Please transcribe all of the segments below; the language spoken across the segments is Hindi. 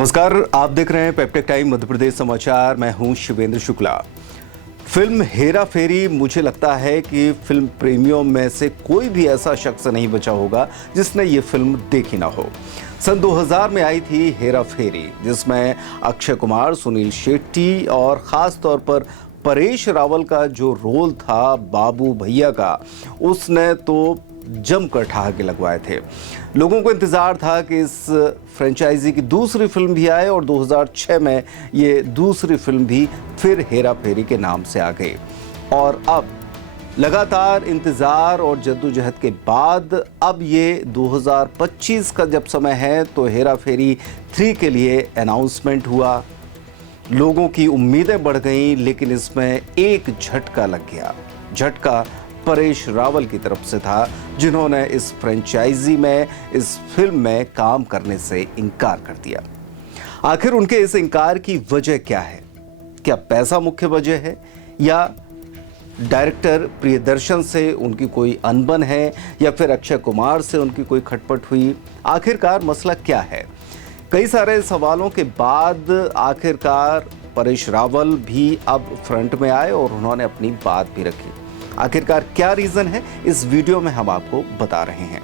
नमस्कार, आप देख रहे हैं पेप्टेक टाइम मध्य प्रदेश समाचार। मैं हूं शिवेंद्र शुक्ला। फिल्म हेरा फेरी, मुझे लगता है कि फिल्म प्रेमियों में से कोई भी ऐसा शख्स नहीं बचा होगा जिसने ये फिल्म देखी ना हो। सन 2000 में आई थी हेरा फेरी, जिसमें अक्षय कुमार, सुनील शेट्टी और ख़ास तौर पर परेश रावल का जो रोल था बाबू भैया का, उसने तो जमकर ठहाके लगवाए थे। लोगों को इंतज़ार था कि इस फ्रेंचाइजी की दूसरी फिल्म भी आए और 2006 में ये दूसरी फिल्म भी फिर हेरा फेरी के नाम से आ गई। और अब लगातार इंतज़ार और जद्दोजहद के बाद अब ये 2025 का जब समय है तो हेरा फेरी 3 के लिए अनाउंसमेंट हुआ। लोगों की उम्मीदें बढ़ गईं, लेकिन इसमें एक झटका लग गया। झटका परेश रावल की तरफ से था, जिन्होंने इस फ्रेंचाइजी में, इस फिल्म में काम करने से इनकार कर दिया। आखिर उनके इस इनकार की वजह क्या है? क्या पैसा मुख्य वजह है, या डायरेक्टर प्रियदर्शन से उनकी कोई अनबन है, या फिर अक्षय कुमार से उनकी कोई खटपट हुई? आखिरकार मसला क्या है? कई सारे सवालों के बाद आखिरकार परेश रावल भी अब फ्रंट में आए और उन्होंने अपनी बात भी रखी। आखिरकार क्या रीजन है, इस वीडियो में हम आपको बता रहे हैं।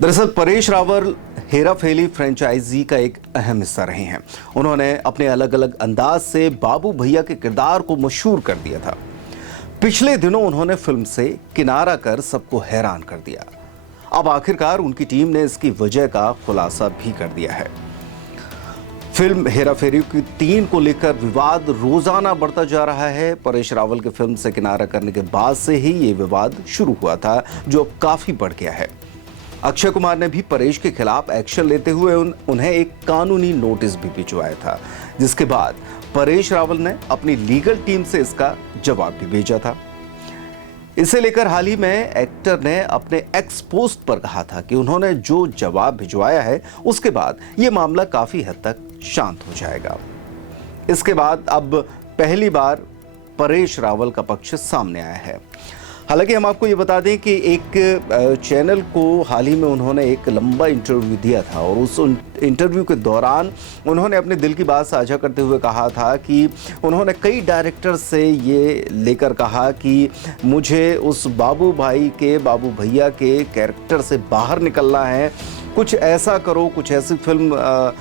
दरअसल परेश रावल हेरा फेरी फ्रेंचाइजी का एक अहम हिस्सा रहे हैं। उन्होंने अपने अलग अलग अंदाज से बाबू भैया के किरदार को मशहूर कर दिया था। पिछले दिनों उन्होंने फिल्म से किनारा कर सबको हैरान कर दिया। अब आखिरकार उनकी टीम ने इसकी वजह का खुलासा भी कर दिया है। फिल्म हेरा फेरी की 3 को लेकर विवाद रोजाना बढ़ता जा रहा है। परेश रावल के फिल्म से किनारा करने के बाद से ही ये विवाद शुरू हुआ था, जो काफी बढ़ गया है। अक्षय कुमार ने भी परेश के खिलाफ एक्शन लेते हुए उन्हें एक कानूनी नोटिस भी भिजवाया था, जिसके बाद परेश रावल ने अपनी लीगल टीम से इसका जवाब भी भेजा था। इसे लेकर हाल ही में एक्टर ने अपने एक्स पोस्ट पर कहा था कि उन्होंने जो जवाब भिजवाया है, उसके बाद ये मामला काफी हद तक शांत हो जाएगा। इसके बाद अब पहली बार परेश रावल का पक्ष सामने आया है। हालांकि हम आपको ये बता दें कि एक चैनल को हाल ही में उन्होंने एक लंबा इंटरव्यू दिया था और उस इंटरव्यू के दौरान उन्होंने अपने दिल की बात साझा करते हुए कहा था कि उन्होंने कई डायरेक्टर से ये लेकर कहा कि मुझे उस बाबू भैया के कैरेक्टर से बाहर निकलना है, कुछ ऐसा करो, कुछ ऐसी फिल्म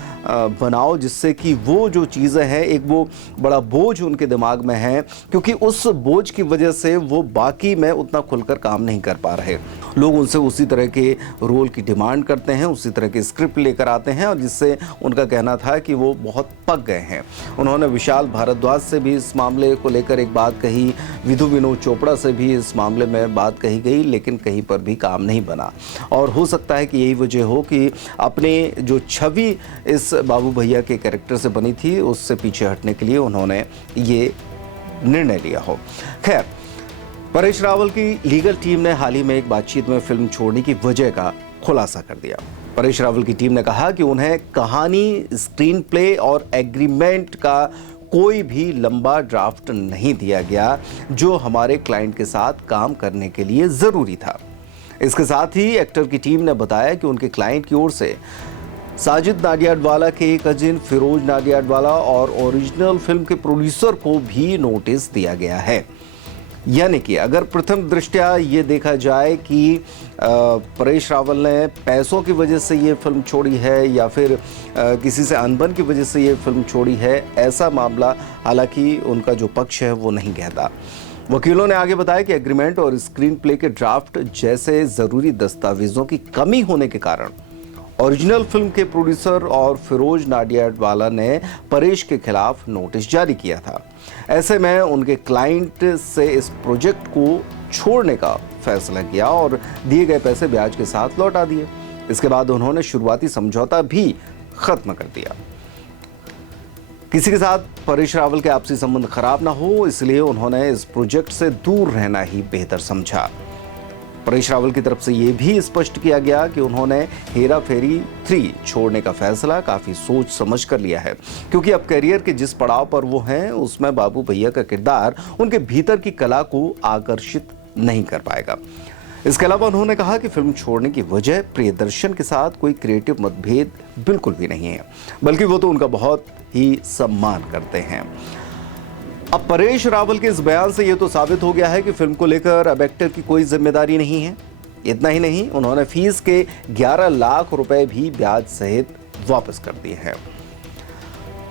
बनाओ जिससे कि वो जो चीज़ें हैं, एक वो बड़ा बोझ उनके दिमाग में है, क्योंकि उस बोझ की वजह से वो बाकी में उतना खुलकर काम नहीं कर पा रहे। लोग उनसे उसी तरह के रोल की डिमांड करते हैं, उसी तरह के स्क्रिप्ट लेकर आते हैं, और जिससे उनका कहना था कि वो बहुत पक गए हैं। उन्होंने विशाल भारद्वाज से भी इस मामले को लेकर एक बात कही, विधु विनोद चोपड़ा से भी इस मामले में बात कही गई, लेकिन कहीं पर भी काम नहीं बना। और हो सकता है कि यही वजह हो कि अपने जो छवि इस बाबू भैया के कैरेक्टर से बनी थी, उससे पीछे हटने के लिए उन्होंने ये निर्णय लिया हो। खैर, परेश रावल की लीगल टीम ने हाल ही में एक बातचीत में फिल्म छोड़ने की वजह का खुलासा कर दिया। परेश रावल की टीम ने कहा कि उन्हें कहानी, स्क्रीन प्ले और एग्रीमेंट का कोई भी लंबा ड्राफ्ट नहीं दिया गया, जो हमारे क्लाइंट के साथ काम करने के लिए ज़रूरी था। इसके साथ ही एक्टर की टीम ने बताया कि उनके क्लाइंट की ओर से साजिद नाडियाडवाला के कजिन फिरोज नाडियाडवाला और ओरिजिनल फिल्म के प्रोड्यूसर को भी नोटिस दिया गया है। यानी कि अगर प्रथम दृष्टया ये देखा जाए कि परेश रावल ने पैसों की वजह से ये फिल्म छोड़ी है या फिर किसी से अनबन की वजह से ये फिल्म छोड़ी है, ऐसा मामला हालांकि उनका जो पक्ष है वो नहीं कहता। वकीलों ने आगे बताया कि एग्रीमेंट और स्क्रीन प्ले के ड्राफ्ट जैसे ज़रूरी दस्तावेजों की कमी होने के कारण ओरिजिनल फिल्म के प्रोड्यूसर और फिरोज नाडियाडवाला ने परेश के खिलाफ नोटिस जारी किया था। ऐसे में उनके क्लाइंट से इस प्रोजेक्ट को छोड़ने का फैसला किया और दिए गए पैसे ब्याज के साथ लौटा दिए। इसके बाद उन्होंने शुरुआती समझौता भी खत्म कर दिया। किसी के साथ परेश रावल के आपसी संबंध खराब ना हो, इसलिए उन्होंने इस प्रोजेक्ट से दूर रहना ही बेहतर समझा। परेश रावल की तरफ से यह भी स्पष्ट किया गया कि उन्होंने हेरा फेरी 3 छोड़ने का फैसला काफी सोच समझ कर लिया है, क्योंकि अब करियर के जिस पड़ाव पर वो हैं, उसमें बाबू भैया का किरदार उनके भीतर की कला को आकर्षित नहीं कर पाएगा। इसके अलावा उन्होंने कहा कि फिल्म छोड़ने की वजह प्रियदर्शन के साथ कोई क्रिएटिव मतभेद बिल्कुल भी नहीं है, बल्कि वो तो उनका बहुत ही सम्मान करते हैं। अब परेश रावल के इस बयान से ये तो साबित हो गया है कि फिल्म को लेकर अब एक्टर की कोई जिम्मेदारी नहीं है। इतना ही नहीं, उन्होंने फीस के 11 लाख रुपए भी ब्याज सहित वापस कर दिए हैं।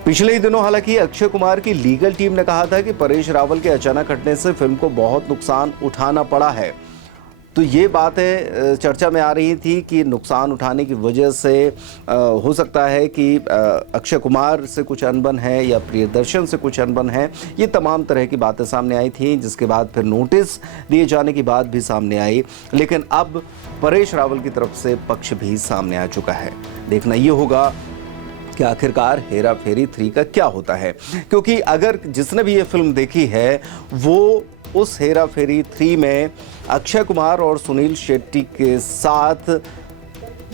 पिछले ही दिनों हालांकि अक्षय कुमार की लीगल टीम ने कहा था कि परेश रावल के अचानक हटने से फिल्म को बहुत नुकसान उठाना पड़ा है। तो ये बातें चर्चा में आ रही थी कि नुकसान उठाने की वजह से हो सकता है कि अक्षय कुमार से कुछ अनबन है या प्रियदर्शन से कुछ अनबन है। ये तमाम तरह की बातें सामने आई थी, जिसके बाद फिर नोटिस दिए जाने की बात भी सामने आई। लेकिन अब परेश रावल की तरफ से पक्ष भी सामने आ चुका है। देखना ये होगा कि आखिरकार हेरा फेरी 3 का क्या होता है, क्योंकि अगर जिसने भी ये फिल्म देखी है वो उस हेरा फेरी 3 में अक्षय कुमार और सुनील शेट्टी के साथ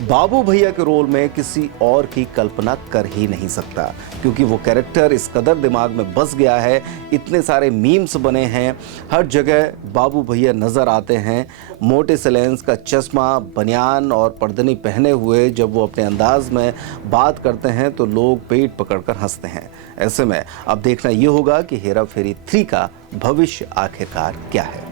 बाबू भैया के रोल में किसी और की कल्पना कर ही नहीं सकता, क्योंकि वो कैरेक्टर इस कदर दिमाग में बस गया है। इतने सारे मीम्स बने हैं, हर जगह बाबू भैया नज़र आते हैं, मोटे से लेंस का चश्मा, बनियान और पर्दनी पहने हुए जब वो अपने अंदाज में बात करते हैं तो लोग पेट पकड़कर हंसते हैं। ऐसे में अब देखना ये होगा कि हेरा फेरी 3 का भविष्य आखिरकार क्या है।